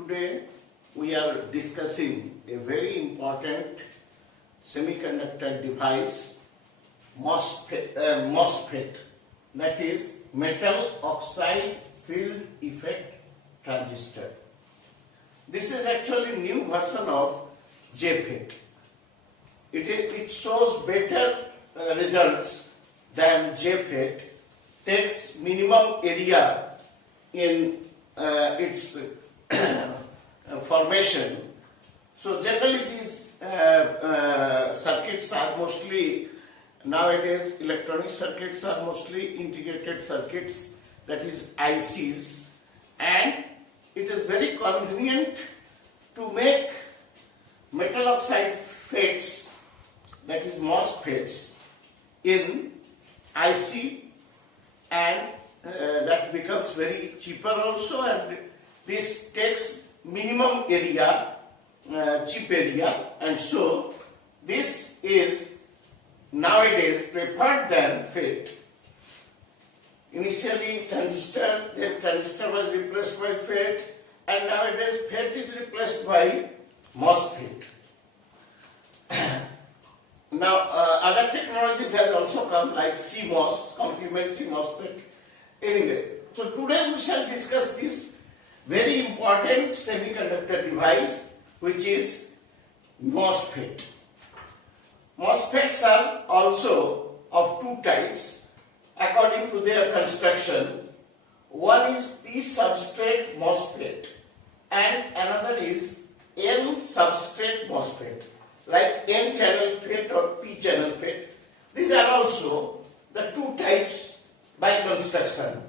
Today we are discussing a very important semiconductor device, MOSFET, that is metal oxide field effect transistor. This is actually new version of JFET. It shows better results than JFET, takes minimum area in its formation. So generally these circuits are mostly, nowadays electronic circuits are mostly integrated circuits, that is ICs, and it is very convenient to make metal oxide FETs, that is MOSFETs, in IC, and that becomes very cheaper also, and this takes minimum area, cheap area, and so this is nowadays preferred than FET. Initially transistor, then transistor was replaced by FET, and nowadays FET is replaced by MOSFET. Now other technologies has also come, like CMOS, complementary MOSFET. Anyway, so today we shall discuss this very important semiconductor device, which is MOSFET. MOSFETs are also of two types according to their construction. One is P substrate MOSFET and another is N substrate MOSFET, like N channel FET or P channel FET. These are also the two types by construction,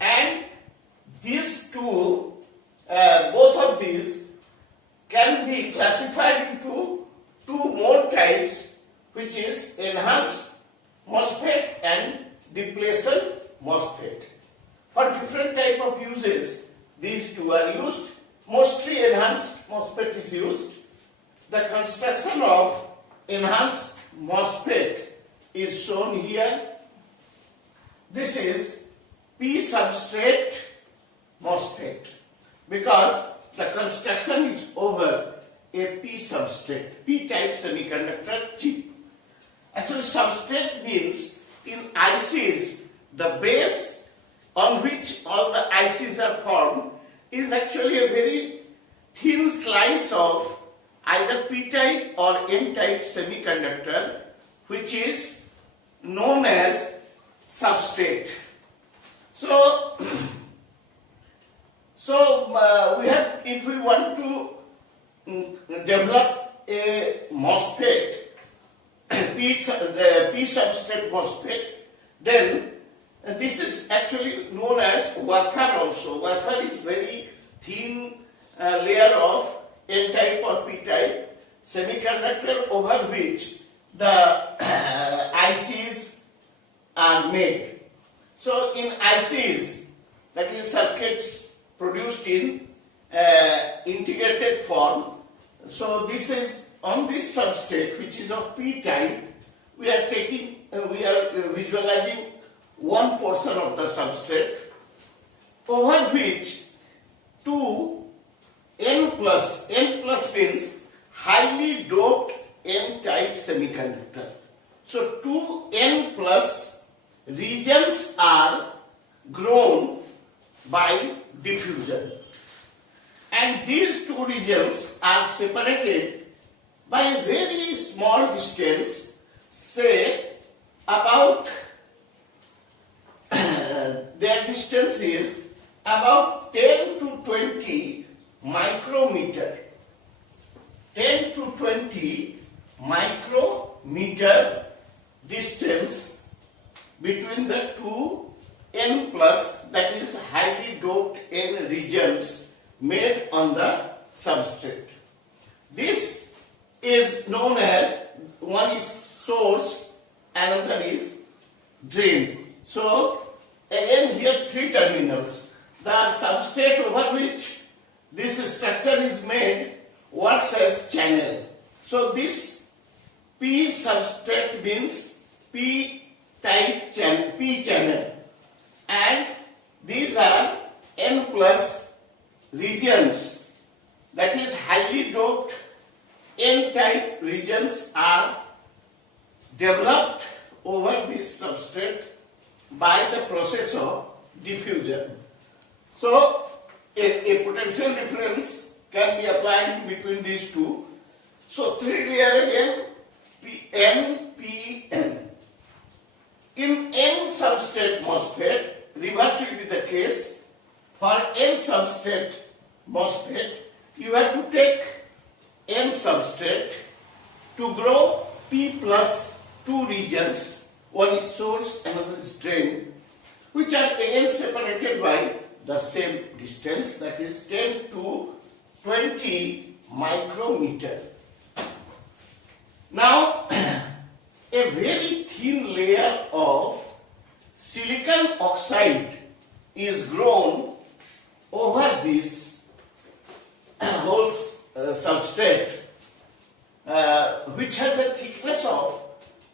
and these two, both of these can be classified into two more types, which is enhanced MOSFET and depletion MOSFET. For different type of uses, these two are used. Mostly enhanced MOSFET is used. The construction of enhanced MOSFET is shown here. This is P substrate MOSFET because the construction is over a P substrate, P-type semiconductor chip. Actually, substrate means in ICs, the base on which all the ICs are formed is actually a very thin slice of either P-type or N-type semiconductor, which is known as substrate. So we have, if we want to develop a MOSFET, P substrate MOSFET, then this is actually known as wafer also. Wafer is very thin layer of N-type or P-type semiconductor over which the ICs are made. So in ICs, that is circuits produced in integrated form, so this is on this substrate which is of P-type, we are visualizing one portion of the substrate over which two N plus means highly doped N-type semiconductor. So two N plus regions are grown by diffusion, and these two regions are separated by a very small distance, say about their distance is about 10 to 20 micrometer. 10 to 20 micrometer distance between the two N plus, that is highly doped N regions made on the substrate. This is known as, one is source, another is drain. So again here three terminals. The substrate over which this structure is made works as channel. So this P substrate means P-type channel, P channel, and these are N plus regions that is highly doped N-type regions are developed over this substrate by the process of diffusion. So a potential difference can be applied in between these two. So 3-layer again, N, P, N. In N substrate MOSFET, reverse will be the case. For N substrate MOSFET, you have to take N substrate to grow P plus 2 regions. One is source, another is drain, which are again separated by the same distance, that is 10 to 20 micrometer. Now, a very thin layer of silicon oxide is grown over this whole substrate, which has a thickness of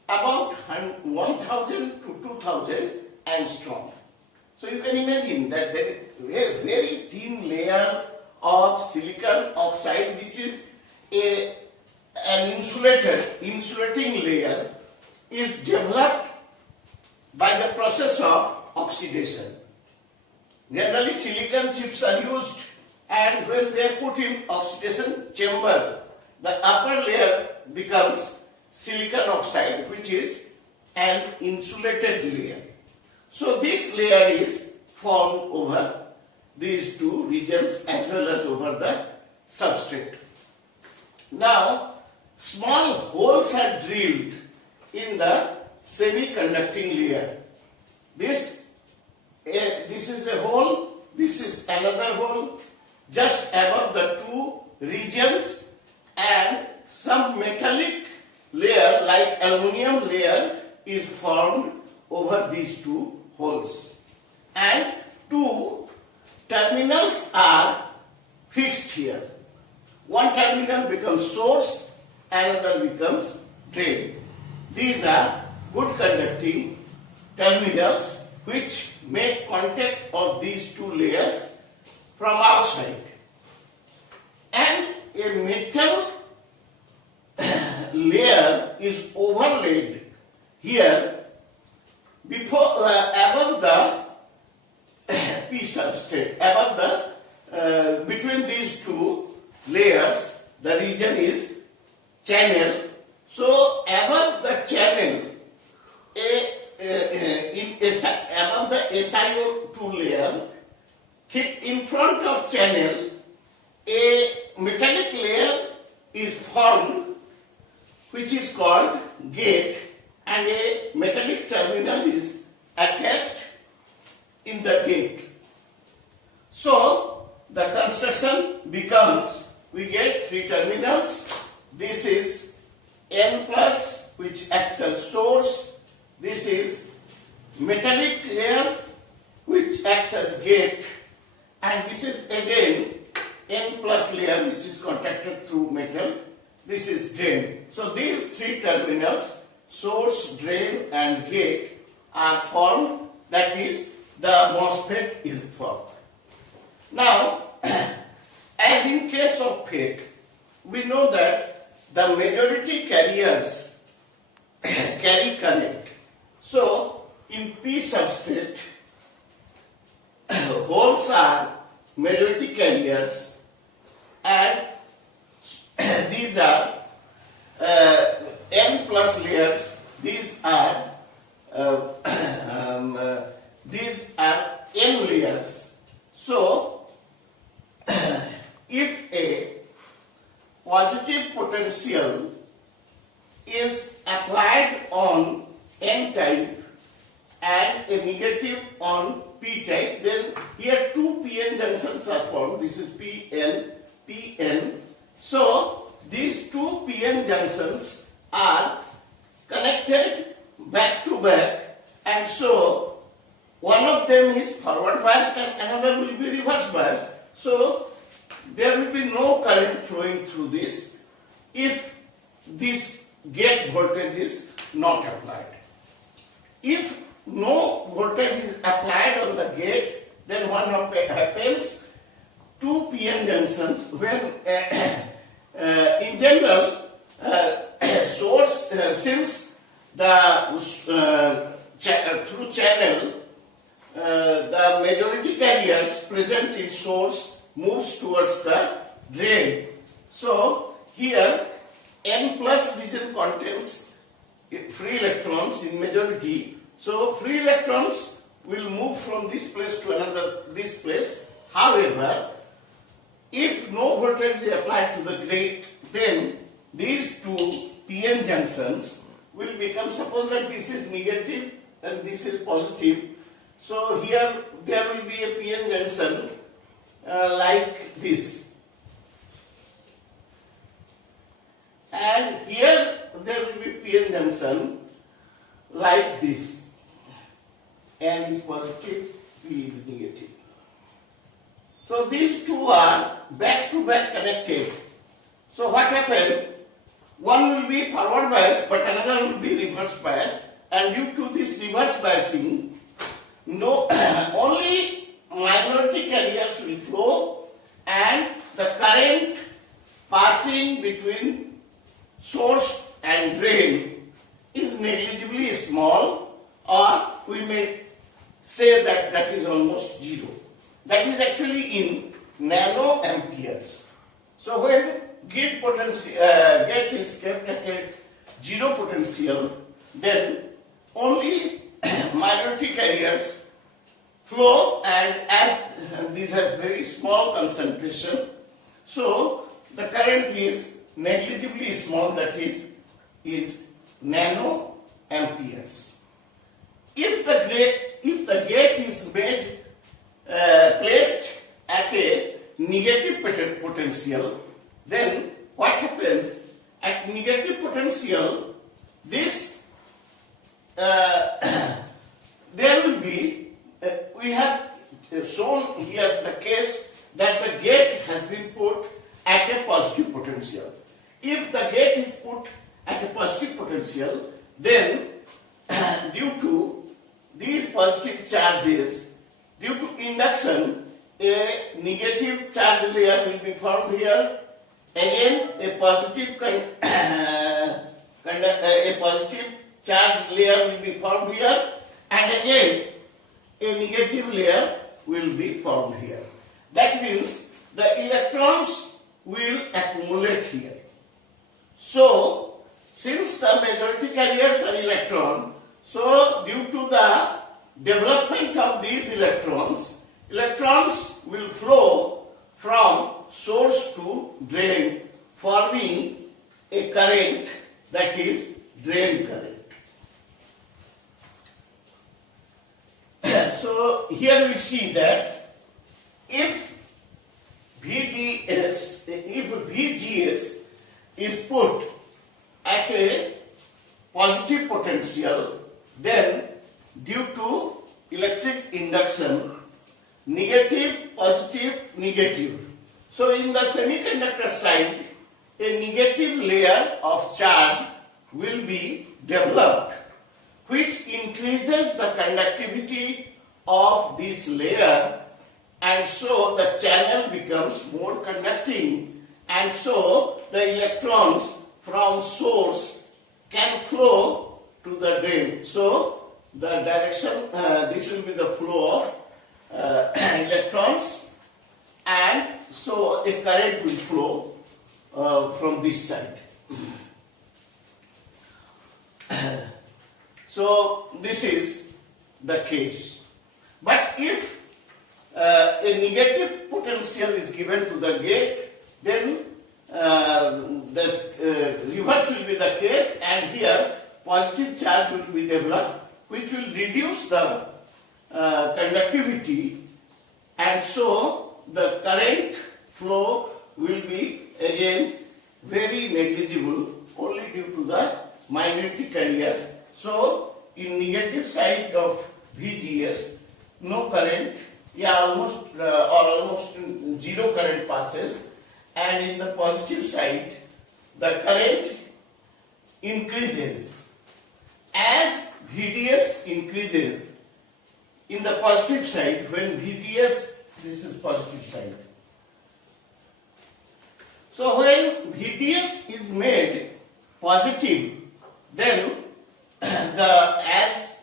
about 1000 to 2000 angstrom. So you can imagine that there is a very thin layer of silicon oxide, which is an insulating layer, is developed by the process of oxidation. Generally silicon chips are used, and when they are put in oxidation chamber, the upper layer becomes silicon oxide, which is an insulated layer. So this layer is formed over these two regions as well as over the substrate. Now, small holes are drilled in the semiconducting layer. This is a hole, this is another hole just above the two regions, and some metallic layer like aluminum layer is formed over these two holes, and two terminals are fixed here. One terminal becomes source, another becomes drain. These are good conducting terminals which make contact of these two layers from outside. And a metal layer is overlaid here above the P substrate, above the between these two layers, the region is channel. So above the channel, above the SiO2 layer, in front of channel, a metallic layer is formed, which is called gate, and a metallic terminal is attached in the gate. So the construction becomes, we get three terminals. This is N plus, which acts as source. This is metallic layer, which acts as gate, and this is again N plus layer, which is contacted through metal. This is drain. So these three terminals, source, drain and gate, are formed, that is the MOSFET is formed. Now, as in case of FET, we know that the majority carriers carry current. So in P substrate, holes are majority carriers, and these are N plus layers. These are N layers. So if a positive potential is applied on N type and a negative on P type, then here two PN junctions are formed. This is PN, PN. So these two PN junctions are connected back to back, and so one of them is forward biased and another will be reverse biased. So there will be no current flowing through this if this gate voltage is not applied. If no voltage is applied on the gate, then what happens? two PN junctions when in general source since the through channel the majority carriers present in source moves towards the drain. So here N plus region contains free electrons in majority. So free electrons will move from this place to this place. However, if no voltage is applied to the gate, then these two PN junctions will become, suppose that this is negative and this is positive. So here there will be a PN junction like this. And here there will be PN junction like this. N is positive, P is negative. So these two are back to back connected. So what happened? One will be forward biased but another will be reverse biased, and due to this reverse biasing, only minority carriers will flow and the current passing between source and drain is negligibly small, or we may say that that is almost zero. That is actually in nanoamperes. So when gate is kept at a zero potential, then only minority carriers flow, and as this has very small concentration, so the current is negligibly small, that is in nanoamperes. If the gate is made placed at a negative potential, then what happens? At negative potential, this there will be we have shown here the case that the gate has been put at a positive potential. If the gate is put at a positive potential, then due to these positive charges, due to induction, a negative charge layer will be formed here. Again, a positive charge layer will be formed here, and again a negative layer will be formed here. That means the electrons will accumulate here. So, since the majority carriers are electron, so due to the development of these electrons, electrons will flow from source to drain, forming a current, that is drain current. So here we see that if VGS is put at a positive potential, then due to electric induction, negative, positive, negative. So in the semiconductor side, a negative layer of charge will be developed, which increases the conductivity of this layer, and so the channel becomes more conducting, and so the electrons from source can flow to the drain. So the direction, this will be the flow of electrons, and so a current will flow from this side. So this is the case. But if a negative potential is given to the gate, then the reverse will be the case, and here positive charge will be developed, which will reduce the conductivity, and so the current flow will be again very negligible, only due to the minority carriers. So in negative side of VGS, no current, almost zero current passes, and in the positive side, the current increases. As VDS increases, in the positive side, when VDS, this is positive side, So when VDS is made positive, then as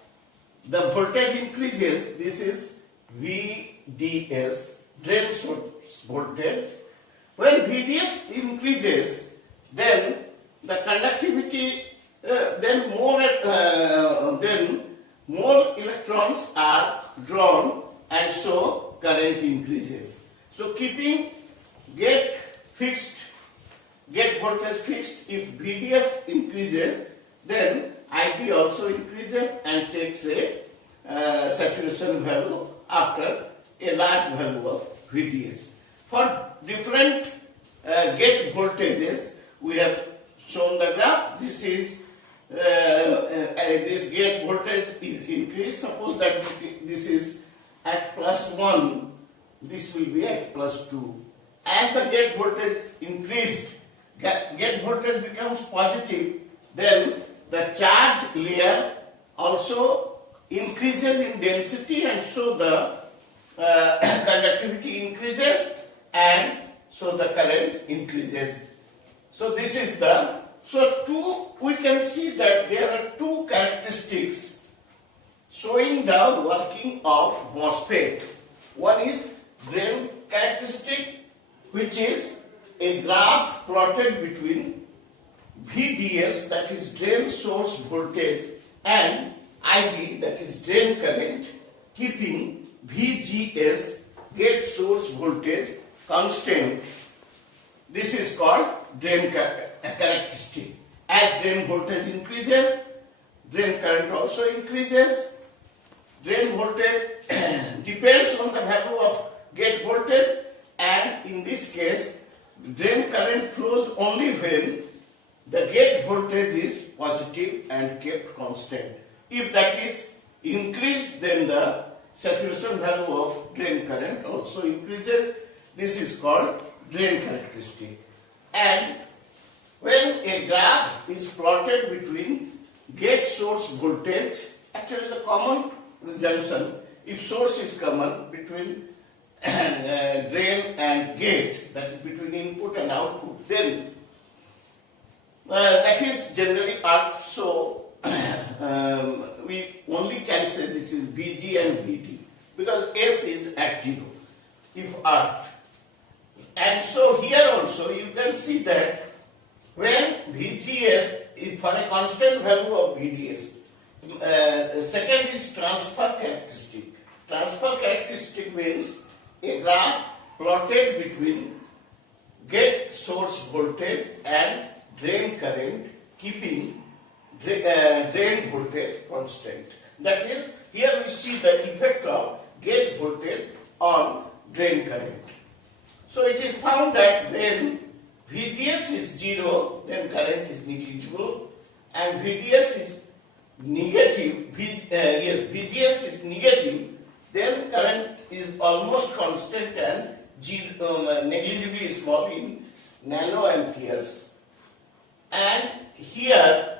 the voltage increases, this is VDS, drain source voltage. When VDS increases, then the conductivity, then more electrons are drawn, and so current increases. So keeping gate voltage fixed, if VDS increases, then IP also increases and takes a saturation value after a large value of VDS. For different gate voltages, we have shown the graph. This is this gate voltage is increased. Suppose that this is at +1, this will be at +2. As the gate voltage increased, gate voltage becomes positive, then the charge layer also increases in density, and so the conductivity increases, and so the current increases. So this is we can see that there are two characteristics showing the working of MOSFET. One is drain characteristic, which is a graph plotted between VDS, that is drain source voltage, and ID, that is drain current, keeping VGS, gate source voltage, constant. This is called drain characteristic. As drain voltage increases, drain current also increases. Drain voltage depends on the value of gate voltage, and in this case, drain current flows only when the gate voltage is positive and kept constant. If that is increased, then the saturation value of drain current also increases. This is called drain characteristic. And when a graph is plotted between gate source voltage, actually the common junction, if source is common between drain and gate, that is between input and output, then that is generally arc. So we only can say this is VG and VD because S is at 0 if arc. And so here also you can see that when VGS is for a constant value of VDS, second is transfer characteristic. Transfer characteristic means a graph plotted between gate source voltage and drain current, keeping drain voltage constant. That is, here we see the effect of gate voltage on drain current. So it is found that when VGS is 0, then current is negligible, and VDS is negative, VGS is negative, then current is almost constant and negligibly small in nanoamperes. And here,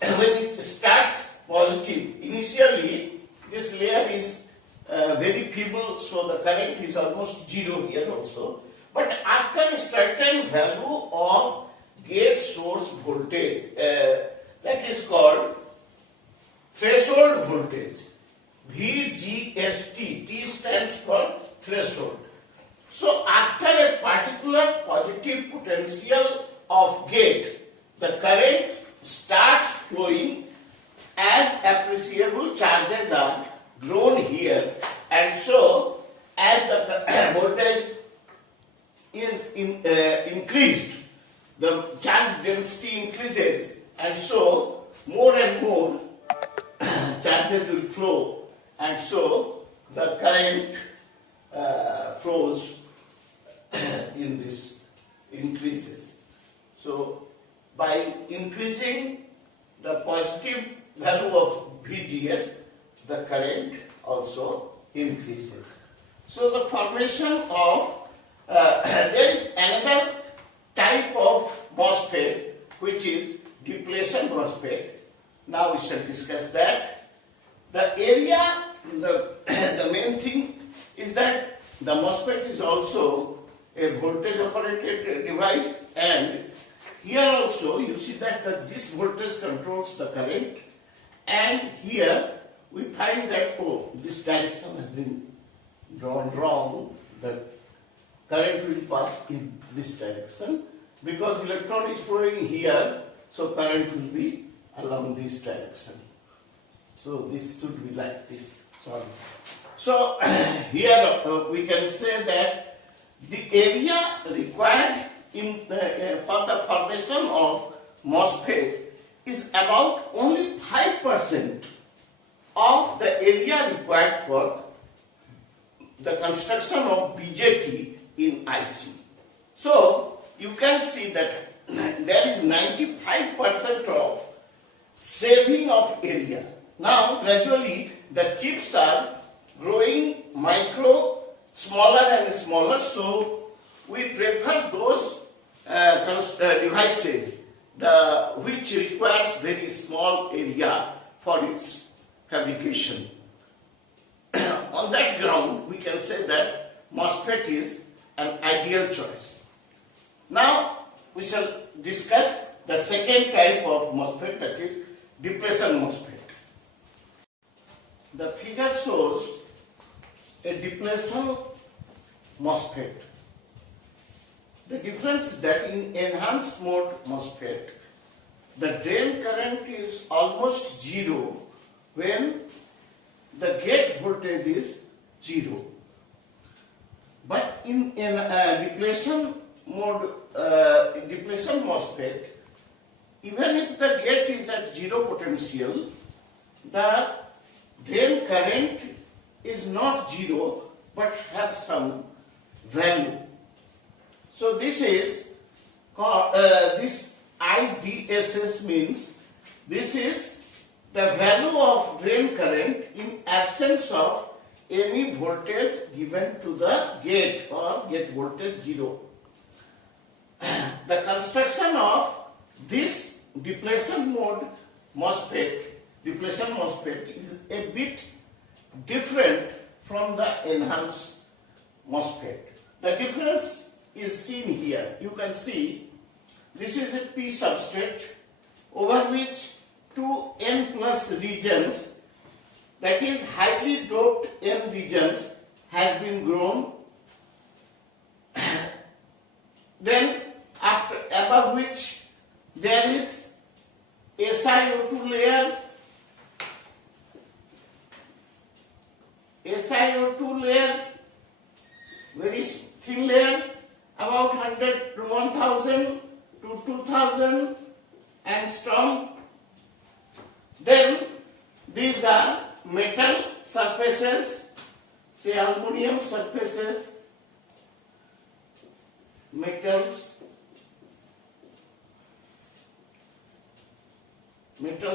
when it starts positive, initially this layer is very feeble, so the current is almost 0 here also. But after a certain value of gate source voltage, that is called threshold voltage, VGST, T stands for threshold. So after a particular positive potential of gate, the current starts flowing as appreciable charges are grown here, and so as the voltage is increased, the charge density increases, and so more and more charges will flow, and so the current flows in this increases. So by increasing the positive value of VGS, the current also increases. So the formation of there is another type of MOSFET, which is depletion MOSFET. Now we shall discuss that. The area, the main thing is that the MOSFET is also a voltage operated device, and here also you see that this voltage controls the current, and here we find that this direction has been drawn wrong, the current will pass in this direction because electron is flowing here, so current will be along this direction. So this should be like this. Sorry. So here we can say that the area required for the formation of MOSFET is about only 5% of the area required for the construction of BJT in IC. So you can see that there is 95% of saving of area. Now gradually the chips are growing micro, smaller and smaller, so we prefer those devices which requires very small area for its fabrication. On that ground, we can say that MOSFET is an ideal choice. Now, we shall discuss the second type of MOSFET, that is depletion MOSFET. The figure shows a depletion MOSFET. The difference is that in enhanced mode MOSFET, the drain current is almost zero when the gate voltage is zero. But in depletion mode, depletion MOSFET, even if the gate is at zero potential, the drain current is not zero but have some value. So this is called, this IDSS means this is the value of drain current in absence of any voltage given to the gate or gate voltage zero. The construction of this depletion mode MOSFET, is a bit different from the enhanced MOSFET. The difference is seen here. You can see this is a P substrate over which two N plus regions, that is highly doped N regions, has been grown. Then above which there is a SiO2 layer, very thin layer, about 1000 to 2000 angstrom. Then these are metal surfaces, say aluminum surfaces, metal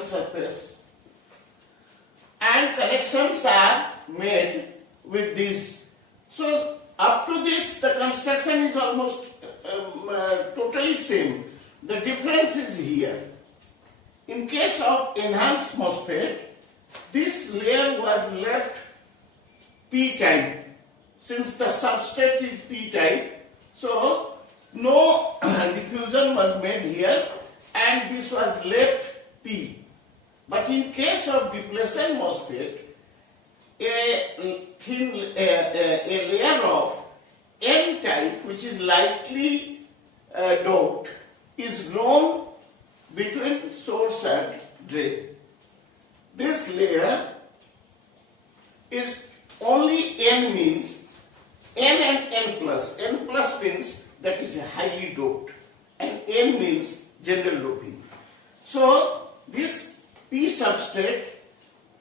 surface, and connections are made with this. So up to this the construction is almost totally same. The difference is here. In case of enhanced MOSFET, this layer was left P-type. Since the substrate is P-type, so no diffusion was made here and this was left P. But in case of depletion MOSFET, a layer of N-type, which is lightly doped, is grown between source and drain. This layer is only N, means N and N plus. N plus means that is highly doped and N means general doping. So this P substrate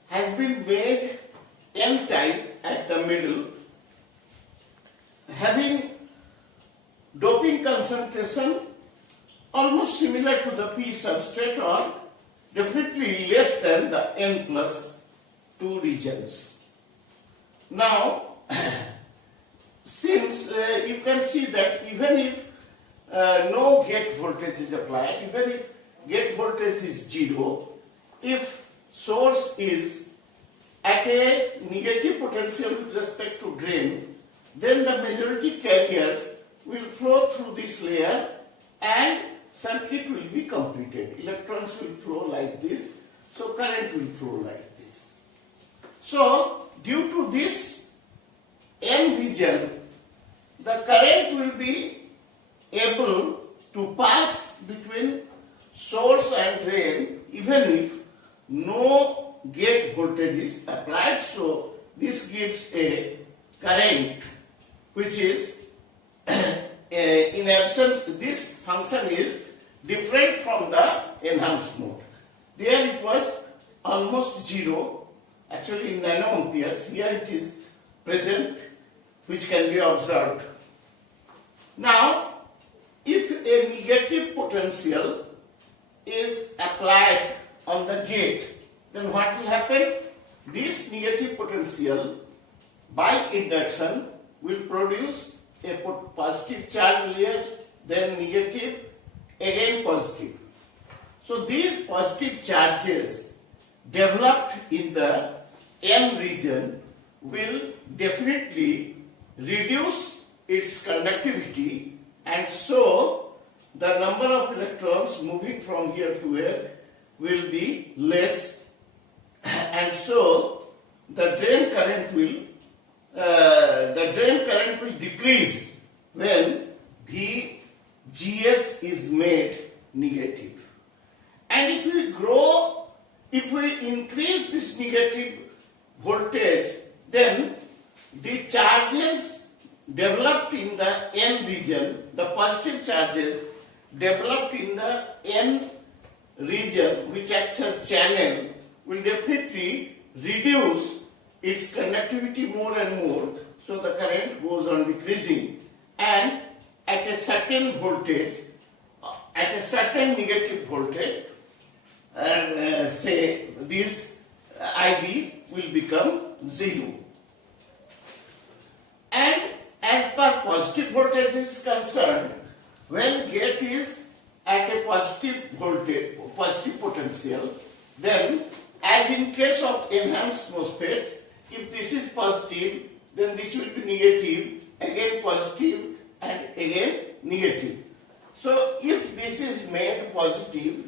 has been made N-type at the middle, having doping concentration almost similar to the P substrate or definitely less than the N plus 2 regions. Now, since you can see that even if no gate voltage is applied, even if gate voltage is zero, if source is at a negative potential with respect to drain, then the majority carriers will flow through this layer and circuit will be completed. Electrons will flow like this, so current will flow like this. So due to this N region, the current will be able to pass between source and drain even if no gate voltage is applied. So this gives a current which is in absence, this function is different from the enhanced mode. There it was almost zero, actually in nanoamperes. Here it is present, which can be observed. Now, if a negative potential is applied on the gate, then what will happen? This negative potential by induction will produce a positive charge layer, then negative, again positive. So these positive charges developed in the N region will definitely reduce its conductivity, and so the number of electrons moving from here to here will be less, and so the drain current will decrease when VGS is made negative. And if we increase this negative voltage, then the charges developed in the N region, the positive charges developed in the N region, which acts as channel, will definitely reduce its conductivity more and more, so the current goes on decreasing, and at a certain voltage, at a certain negative voltage, say this IB will become 0. And as per positive voltage is concerned, when gate is at a positive voltage, positive potential, then as in case of enhanced MOSFET, if this is positive, then this will be negative, again positive, and again negative. So if this is made positive,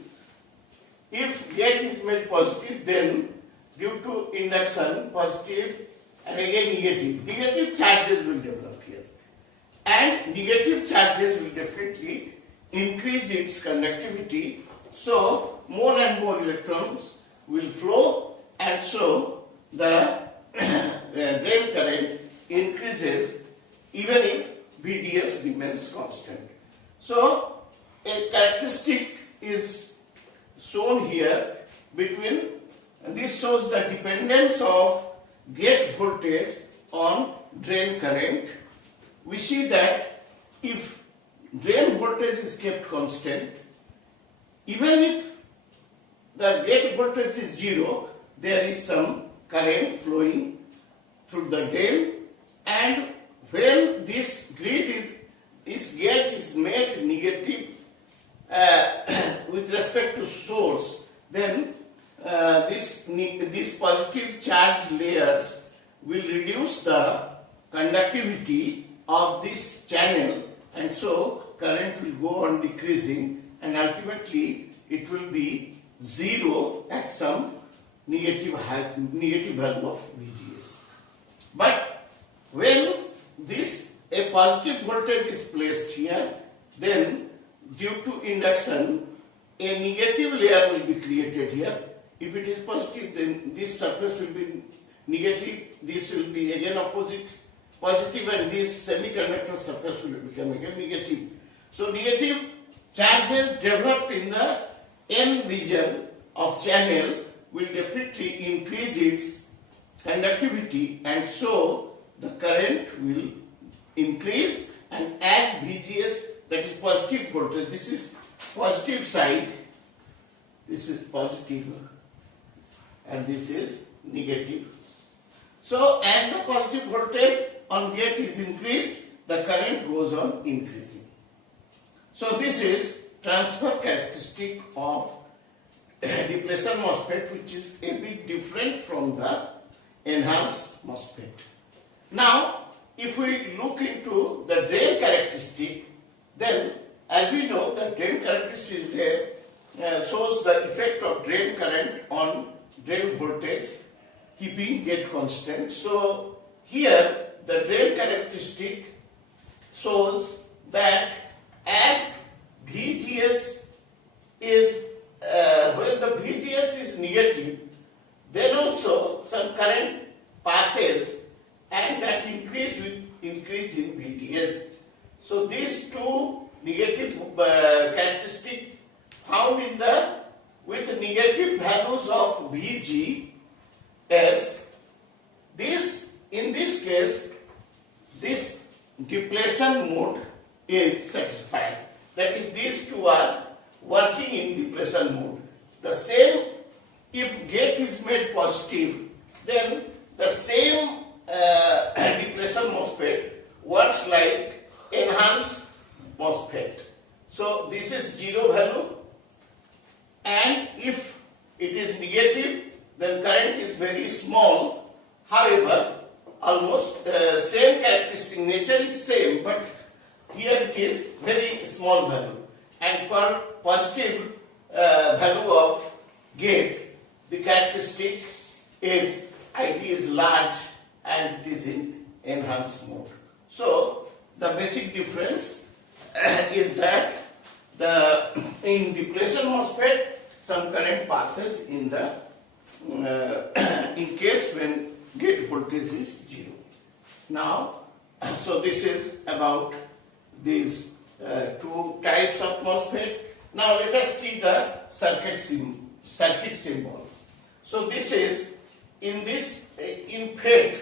if gate is made positive, then due to induction, positive and again negative, negative charges will develop here. And negative charges will definitely increase its conductivity, so more and more electrons will flow, and so the drain current increases even if VDS remains constant. So a characteristic is shown here between, this shows the dependence of gate voltage on drain current. We see that if drain voltage is kept constant, even if the gate voltage is 0, there is some current flowing through the drain, and when this gate is made negative with respect to source, then these positive charge layers will reduce the conductivity of this channel, and so current will go on decreasing, and ultimately it will be 0 at some negative value of VGS. But when a positive voltage is placed here, then due to induction, a negative layer will be created here. If it is positive, then this surface will be negative, this will be again opposite, positive, and this semiconductor surface will become again negative. So negative charges developed in the N region of channel will definitely increase its conductivity, and so the current will increase, and as VGS, that is positive voltage, this is positive side, this is positive, and this is negative. So as the positive voltage on gate is increased, the current goes on increasing. So this is transfer characteristic of depletion MOSFET, which is a bit different from the enhanced MOSFET. Now, if we look into the drain characteristic, then as we know, the drain characteristic shows the effect of drain current on drain voltage, keeping gate constant. So here the drain characteristic shows that as VGS is when the VGS is negative, then also some current passes and that increase with increase in VDS. So these two negative characteristics found in the with negative values of VGS, this in this case this depletion mode is satisfied. That is, these two are working in depletion mode. The same, if gate is made positive, then the same depletion MOSFET works like enhanced MOSFET. So this is 0 value, and if it is negative, then current is very small. However, almost same characteristic, nature is same, but here it is very small value. And for positive value of gate, the characteristic is ID is large and it is in enhanced mode. So the basic difference is that in depletion MOSFET, some current passes in the in case when gate voltage is 0. Now, so this is about these two types of MOSFET. Now let us see the circuit symbol. So this is in FET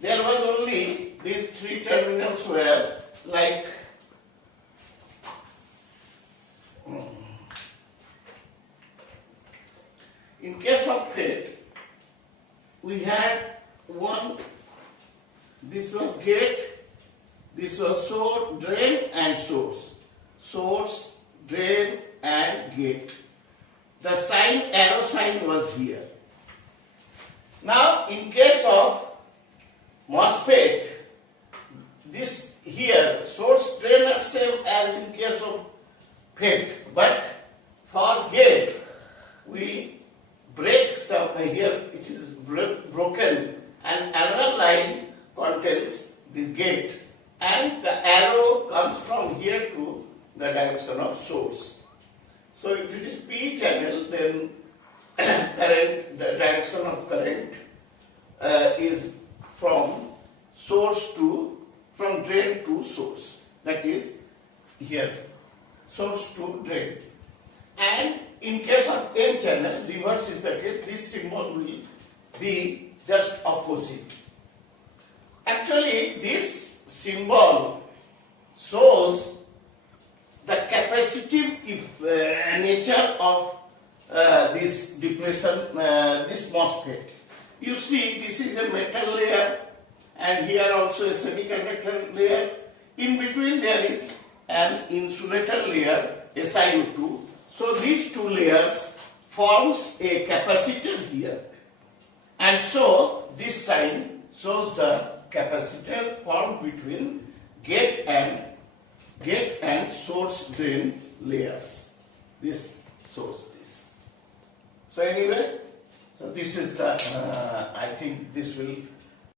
there was only these three terminals were like in case of FET we had one, this was gate, this was source, drain and source. Source, drain and gate. The sign, arrow sign was here. Now in case of MOSFET, this here, source, drain are same as in case of FET, but for gate we break some, here it is broken and another line contains the gate and the arrow comes from here to the direction of source. So if it is P channel, then current, the direction of current is from source to, from drain to source. That is here, source to drain. And in case of N channel, reverse is the case, this symbol will be just opposite. Actually, this symbol shows the capacitive nature of this depletion, this MOSFET. You see, this is a metal layer and here also a semiconductor layer. In between there is an insulator layer, SiO2. So these two layers forms a capacitor here. And so this sign shows the capacitor formed between gate and source drain layers. This shows this. So anyway, so this is the, I think this will